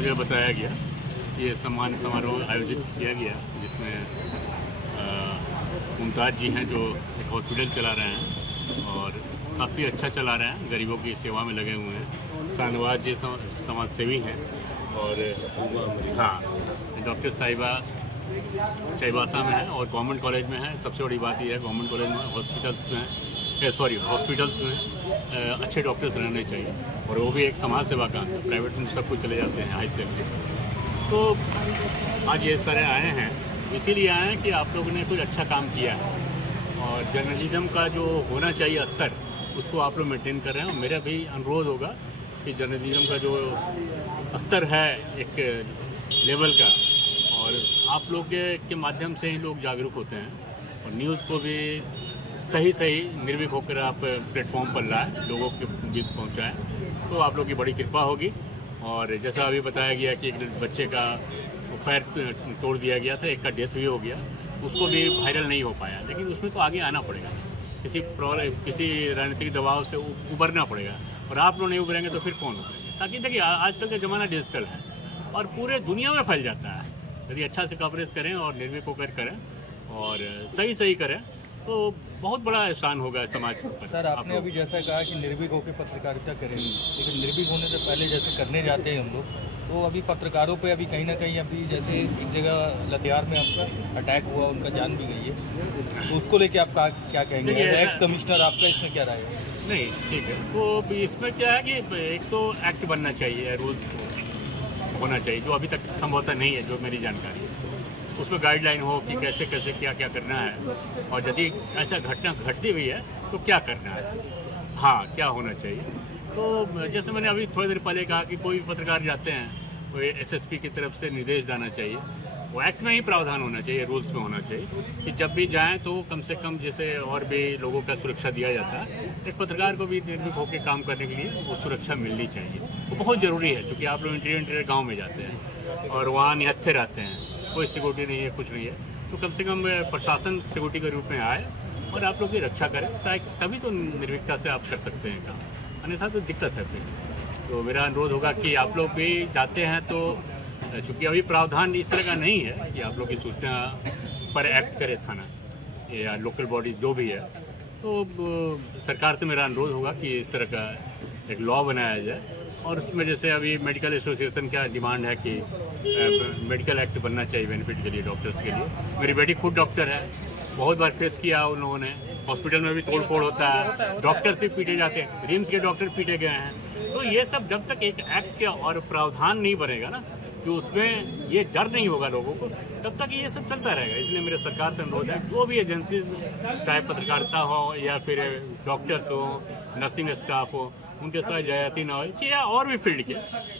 मुझे बताया गया कि ये सम्मान समारोह आयोजित किया गया, जिसमें मुमताज़ जी हैं जो एक हॉस्पिटल चला रहे हैं और काफ़ी अच्छा चला रहे हैं, गरीबों की सेवा में लगे हुए हैं। शाहनवाज जी समाज सेवी हैं और हाँ, डॉक्टर साहिबा चाईबासा में है और गवर्नमेंट कॉलेज में है। सबसे बड़ी बात यह है गवर्नमेंट कॉलेज में हॉस्पिटल्स में अच्छे डॉक्टर्स रहने चाहिए और वो भी एक समाज सेवा का। प्राइवेट में सब कुछ चले जाते हैं हाई सेक्टर। तो आज ये सारे आए हैं, इसीलिए आए हैं कि आप लोगों ने कुछ अच्छा काम किया है और जर्नलिज्म का जो होना चाहिए स्तर, उसको आप लोग मेंटेन कर रहे हैं। और मेरा भी अनुरोध होगा कि जर्नलिज्म का जो स्तर है एक लेवल का, और आप लोग के माध्यम से ही लोग जागरूक होते हैं और न्यूज़ को भी सही निर्भीक होकर आप प्लेटफॉर्म पर लाएँ, लोगों के बीच पहुँचाएँ, तो आप लोग की बड़ी कृपा होगी। और जैसा अभी बताया गया कि एक बच्चे का पैर तोड़ दिया गया था, एक का डेथ भी हो गया, उसको भी वायरल नहीं हो पाया, लेकिन उसमें तो आगे आना पड़ेगा, किसी राजनीतिक दबाव से उबरना पड़ेगा। और आप लोग नहीं उभरेंगे तो फिर कौन उभरेंगे? ताकि देखिए आजकल का ज़माना डिजिटल है और पूरे दुनिया में फैल जाता है। यदि अच्छा से कवरेज करें और निर्भीक होकर करें और सही करें तो बहुत बड़ा एहसान होगा समाज पर। सर, आपने अभी जैसा कहा कि निर्भीक होकर पत्रकारिता करें, लेकिन निर्भीक होने से पहले जैसे करने जाते हैं हम लोग, तो अभी पत्रकारों पे अभी कहीं ना कहीं अभी जैसे एक जगह लतियार में आपका अटैक हुआ, उनका जान भी गई है, तो उसको लेके आप क्या कहेंगे? एक्स कमिश्नर आपका इसमें क्या राय है? नहीं, ठीक है, तो इसमें क्या है कि एक तो एक्ट बनना चाहिए, रूल्स होना चाहिए, जो अभी तक संभवतः नहीं है, जो मेरी जानकारी है। उसमें गाइडलाइन हो कि कैसे क्या करना है और यदि ऐसा घटना घटती हुई है तो क्या करना है, हाँ, क्या होना चाहिए। तो जैसे मैंने अभी थोड़ी देर पहले कहा कि कोई पत्रकार जाते हैं, कोई एसएसपी की तरफ से निर्देश जाना चाहिए, वो एक्ट में ही प्रावधान होना चाहिए, रूल्स में होना चाहिए कि जब भी जाएं तो कम से कम जैसे और भी लोगों का सुरक्षा दिया जाता है, एक पत्रकार को भी निर्भीक होकर काम करने के लिए वो सुरक्षा मिलनी चाहिए। वो बहुत ज़रूरी है, क्योंकि आप लोग इंटीरियर गाँव में जाते हैं और वहाँ निहत्थे रहते हैं, कोई सिक्योरिटी नहीं है, कुछ नहीं है, तो कम से कम प्रशासन सिक्योरिटी के रूप में आए और आप लोग की रक्षा करें, तभी तो निर्भीकता से आप कर सकते हैं काम, अन्यथा तो दिक्कत है फिर। तो मेरा अनुरोध होगा कि आप लोग भी जाते हैं तो चूँकि अभी प्रावधान इस तरह का नहीं है कि आप लोग की सूचना पर एक्ट करे थाना या लोकल बॉडी जो भी है, तो सरकार से मेरा अनुरोध होगा कि इस तरह का एक लॉ बनाया जाए। और उसमें जैसे अभी मेडिकल एसोसिएशन का डिमांड है कि मेडिकल एक्ट बनना चाहिए बेनिफिट के लिए, डॉक्टर्स के लिए। मेरी बेटी खुद डॉक्टर है, बहुत बार फेस किया उन लोगों ने, हॉस्पिटल में भी तोड़ फोड़ होता है, डॉक्टर्स भी पीटे जाते हैं, रिम्स के डॉक्टर पीटे गए हैं। तो ये सब जब तक एक एक्ट और प्रावधान नहीं बनेगा ना, कि उसमें ये डर नहीं होगा लोगों को, तब तक ये सब चलता रहेगा। इसलिए मेरे सरकार से अनुरोध है, जो भी एजेंसीज, चाहे पत्रकारिता हो या फिर डॉक्टर्स हो, नर्सिंग स्टाफ हो, उनके साथ ज्यादती ना हो, या और भी फील्ड के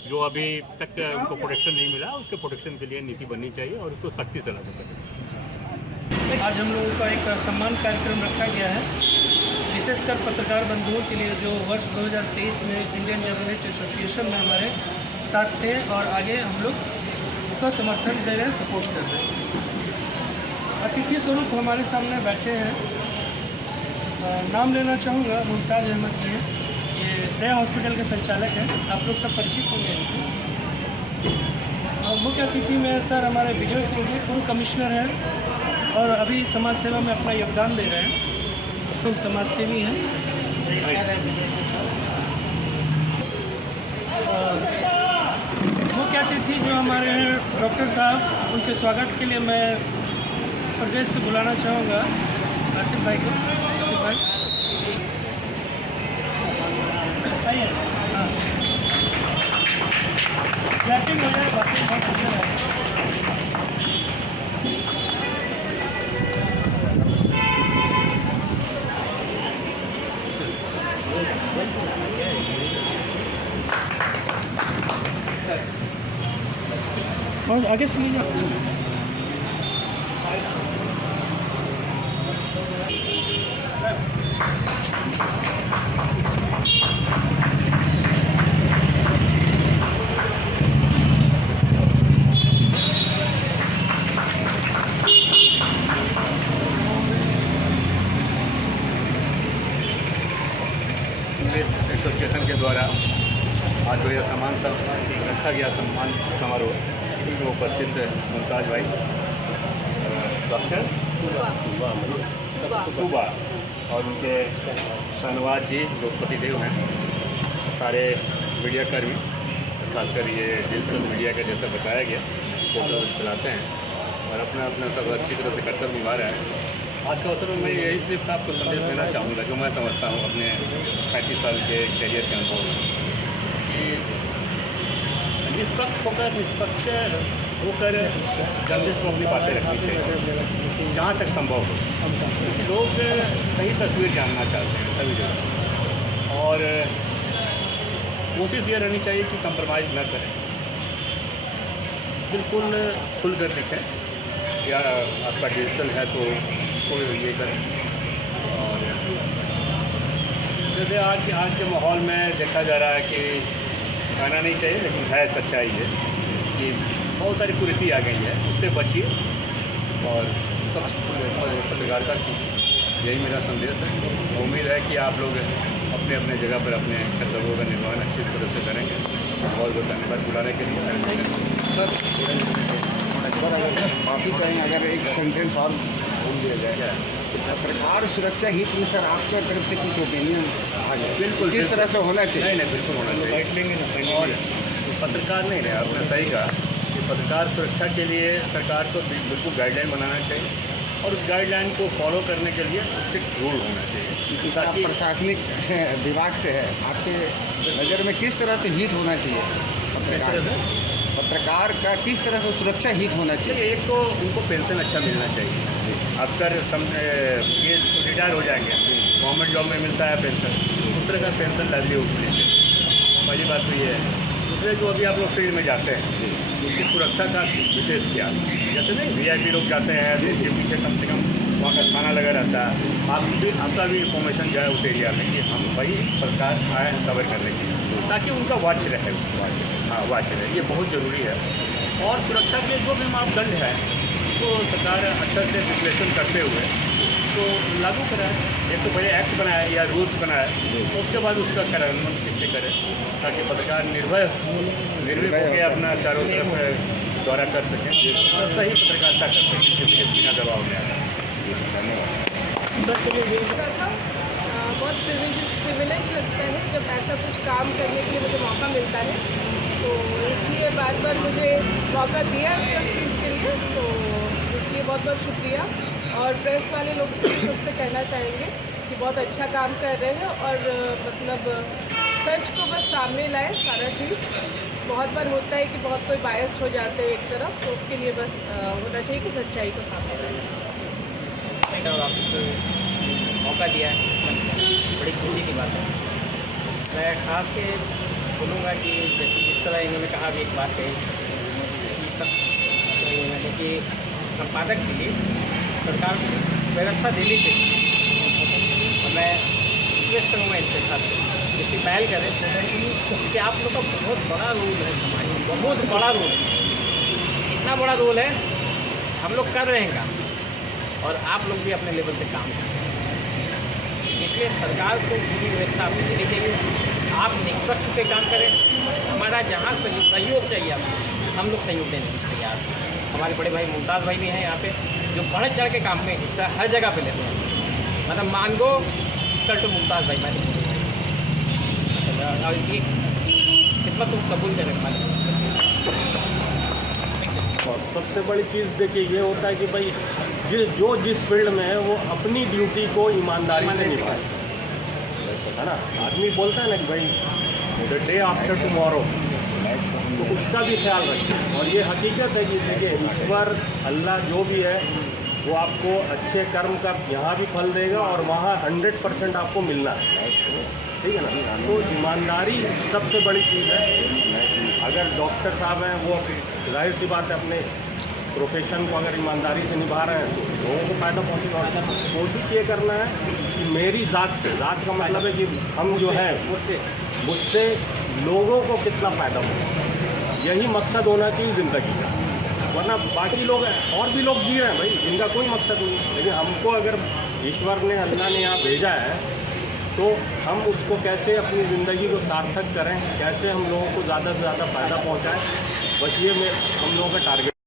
जो अभी तक उनको प्रोटेक्शन नहीं मिला, उसके प्रोटेक्शन के लिए नीति बननी चाहिए और उसको सख्ती से लागू करनी चाहिए। आज हम लोगों का एक सम्मान कार्यक्रम रखा गया है, विशेषकर पत्रकार बंधुओं के लिए जो वर्ष 2023 में इंडियन जर्नलिस्ट एसोसिएशन में हमारे साथ थे और आगे हम लोग उसका समर्थन दे रहे हैं, सपोर्ट कर रहे हैं। अतिथि स्वरूप हमारे सामने बैठे हैं, नाम लेना चाहूँगा, मुमताज़ अहमद जी हैं, ये दया हॉस्पिटल के संचालक हैं, आप लोग सब परिचित होंगे इनसे। मुख्य अतिथि में सर हमारे विजय सिंह जी, पूर्व कमिश्नर हैं और अभी समाज सेवा में अपना योगदान दे रहे हैं, तो समाज सेवी हैं। मुख्य अतिथि जो हमारे हैं डॉक्टर साहब, उनके स्वागत के लिए मैं प्रदेश से बुलाना चाहूँगा आतिफ भाई को। आतिफ भाई आइए। हाँ, क्लैपिंग हो जाए, बातें बहुत अच्छा है। और आगे से ले जाओ। एसोसिएशन के द्वारा आज जो यह सम्मान समारोह रखा गया सम्मान समारोह, इसमें उपस्थित मुमताज़ भाई, डॉक्टर तूबा और उनके शाहनवाज जी जो पतिदेव हैं, सारे मीडिया कर्मी, खासकर ये डिजिटल मीडिया का जैसा बताया गया फोटो चलाते हैं और अपना अपना सब अच्छी तरह से कर्तव्य निभा रहे हैं। आज का अवसर में मैं यही सिर्फ आपको संदेश देना चाहूँगा जो मैं समझता हूँ अपने 35 साल के कैरियर के अनुभव में, कि निष्पक्ष होकर जर्नलिस्ट को अपनी बातें रखनी चाहिए जहाँ तक संभव हो, क्योंकि लोग सही तस्वीर जानना चाहते हैं सभी जगह, और कोशिश ये रहनी चाहिए कि कंप्रोमाइज़ न करें, बिल्कुल खुलकर दिखें, या आपका डिजिटल है तो उसको ये करें। और जैसे आज के माहौल में देखा जा रहा है कि कहना नहीं चाहिए लेकिन है सच्चाई है कि बहुत सारी कुरीति आ गई है, उससे बचिए और सब पत्रकारिता की यही मेरा संदेश है। उम्मीद है कि आप लोग अपने अपने जगह पर अपने कर्तव्यों का निर्वहन अच्छी तरह से करेंगे। बहुत बहुत धन्यवाद बुलाने के लिए। सर अगर माफ़ी चाहें, अगर एक सेंटेंस और बोल दिया जाए, पत्रकार सुरक्षा हित में सर आपके तरफ से कुछ ओपिनियन आ जाए, बिल्कुल किस तरह से होना चाहिए? नहीं बिल्कुल होना चाहिए। और पत्रकार नहीं रहे, आपने सही कहा कि पत्रकार सुरक्षा के लिए सरकार को बिल्कुल गाइडलाइन बनाना चाहिए और उस गाइडलाइन को फॉलो करने के लिए स्ट्रिक्ट रूल होना चाहिए, आप प्रशासनिक विभाग से है, आपके नज़र में किस तरह से हित होना चाहिए पत्रकार का, किस तरह से सुरक्षा हित होना चाहिए? एक तो उनको पेंशन अच्छा मिलना चाहिए। अक्सर ये रिटायर हो जाएंगे, गवर्नमेंट जॉब में मिलता है पेंशन, उस तरह का पेंशन लाइवलीहुड होनी चाहिए। पहली बात तो ये है। दूसरे जो अभी आप लोग फील्ड में जाते हैं उसकी सुरक्षा का विशेष ख्याल, जैसे नहीं VIP लोग जाते हैं तो उसके पीछे कम से कम वहाँ का थाना लगा रहता है, आपका भी इंफॉर्मेशन जाए उस एरिया में कि हम भाई सरकार आए हैं कवर करने के लिए, ताकि उनका वॉच रहे, वॉच रहे, ये बहुत ज़रूरी है। और सुरक्षा के जो भी मापदंड है तो सरकार अच्छा से विश्लेषण करते हुए तो लागू कराए। एक तो पहले एक्ट बनाए या रूल्स बनाए, तो उसके बाद उसका कार्यान्वयन कैसे करें ताकि पत्रकार निर्भीक होकर अपना चारों तरफ दौरा कर सकें और सही पत्रकारिता कर सकें, किसी के बिना दबाव में आए। बहुत प्रिविलेज लगता है जब ऐसा कुछ काम करने के लिए मुझे मौका मिलता है, तो इसलिए बार बार मुझे मौका दिया इस चीज़ के लिए, तो इसलिए बहुत बहुत शुक्रिया। और प्रेस वाले लोग से सबसे कहना चाहेंगे कि बहुत अच्छा काम कर रहे हैं और मतलब सच को बस सामने लाए सारा चीज़। बहुत बार होता है कि बहुत कोई बायस्ड हो जाते हैं एक तरफ, तो उसके लिए बस होना चाहिए कि सच्चाई को सामने लाए। मौका दिया है, बड़ी खुशी की बात है। मैं खास के बोलूँगा कि जिस तरह इन्होंने कहा भी एक बात कही मैंने कि संपादक के लिए सरकार व्यवस्था देनी चाहिए, और मैं रिक्वेस्ट करूँगा इनसे खास इसकी पहल करें, क्योंकि आप लोग का बहुत बड़ा रोल है समाज में, बहुत बड़ा रोल है, इतना बड़ा रोल है, हम लोग कर रहे हैं काम और आप लोग भी अपने लेवल से काम कर रहे हैं। इसलिए सरकार को पूरी व्यवस्था आपको देनी चाहिए, आप निष्पक्ष पे काम करें। हमारा जहाँ सहयोग चाहिए आपको, हम लोग सहयोग देने के तैयार हैं। हमारे बड़े भाई मुमताज़ भाई भी हैं यहाँ पे, जो बढ़ चढ़ के काम में हिस्सा हर जगह पे लेते हैं, मतलब मांगो कल तो मुमताज़ भाई मैं और ये कितना तुम कबूल करें हमारे। और सबसे बड़ी चीज़ देखिए ये होता है कि भाई जिस फील्ड में है वो अपनी ड्यूटी को ईमानदारी से निभाए, है ना। आदमी बोलता है ना कि भाई द डे आफ्टर टुमारो, तो उसका भी ख्याल रखिए। और ये हकीकत है कि देखिए ईश्वर अल्लाह जो भी है वो आपको अच्छे कर्म का यहाँ भी फल देगा और वहाँ 100% आपको मिलना है, ठीक है ना। तो ईमानदारी सबसे बड़ी चीज़ है। अगर डॉक्टर साहब हैं वो जाहिर सी बात है अपने प्रोफेशन को अगर ईमानदारी से निभा रहे हैं तो लोगों को फ़ायदा पहुँचेगा। कोशिश ये करना है कि मेरी ज़ात से, ज़ात का मतलब है कि हम जो हैं मुझसे लोगों को कितना फ़ायदा पहुँचे, यही मकसद होना चाहिए ज़िंदगी का। वरना बाकी लोग और भी लोग जी रहे हैं भाई, जिनका कोई मकसद नहीं, लेकिन हमको अगर ईश्वर ने अल्लाह ने यहाँ भेजा है तो तो हम उसको कैसे अपनी ज़िंदगी को सार्थक करें, कैसे हम लोगों को ज़्यादा से ज़्यादा फ़ायदा पहुँचाएँ, बस ये हम लोगों का टारगेट